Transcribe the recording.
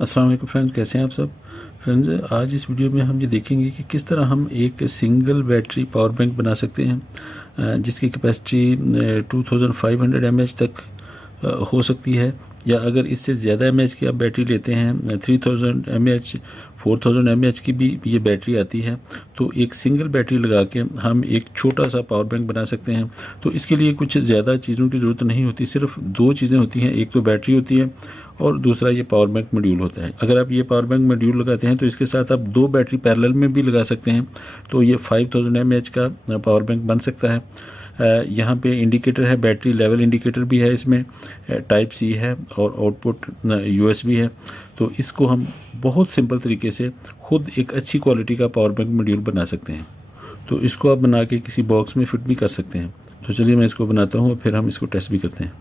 अस्सलाम वालेकुम फ्रेंड्स, कैसे हैं आप सब। फ्रेंड्स, आज इस वीडियो में हम ये देखेंगे कि किस तरह हम एक सिंगल बैटरी पावर बैंक बना सकते हैं जिसकी कैपेसिटी 2500 mAh तक हो सकती है, या अगर इससे ज़्यादा mAh की आप बैटरी लेते हैं 3000 mAh 4000 mAh की भी ये बैटरी आती है। तो एक सिंगल बैटरी लगा के हम एक छोटा सा पावर बैंक बना सकते हैं। तो इसके लिए कुछ ज़्यादा चीज़ों की ज़रूरत नहीं होती, सिर्फ दो चीज़ें होती हैं। एक तो बैटरी होती है और दूसरा ये पावर बैंक मॉड्यूल होता है। अगर आप ये पावर बैंक मॉड्यूल लगाते हैं तो इसके साथ आप दो बैटरी पैरेलल में भी लगा सकते हैं, तो ये 5000 mAh का पावर बैंक बन सकता है। यहाँ पे इंडिकेटर है, बैटरी लेवल इंडिकेटर भी है, इसमें टाइप सी है और आउटपुट USB है। तो इसको हम बहुत सिंपल तरीके से खुद एक अच्छी क्वालिटी का पावर बैंक मॉड्यूल बना सकते हैं। तो इसको आप बना के किसी बॉक्स में फिट भी कर सकते हैं। तो चलिए मैं इसको बनाता हूँ और फिर हम इसको टेस्ट भी करते हैं।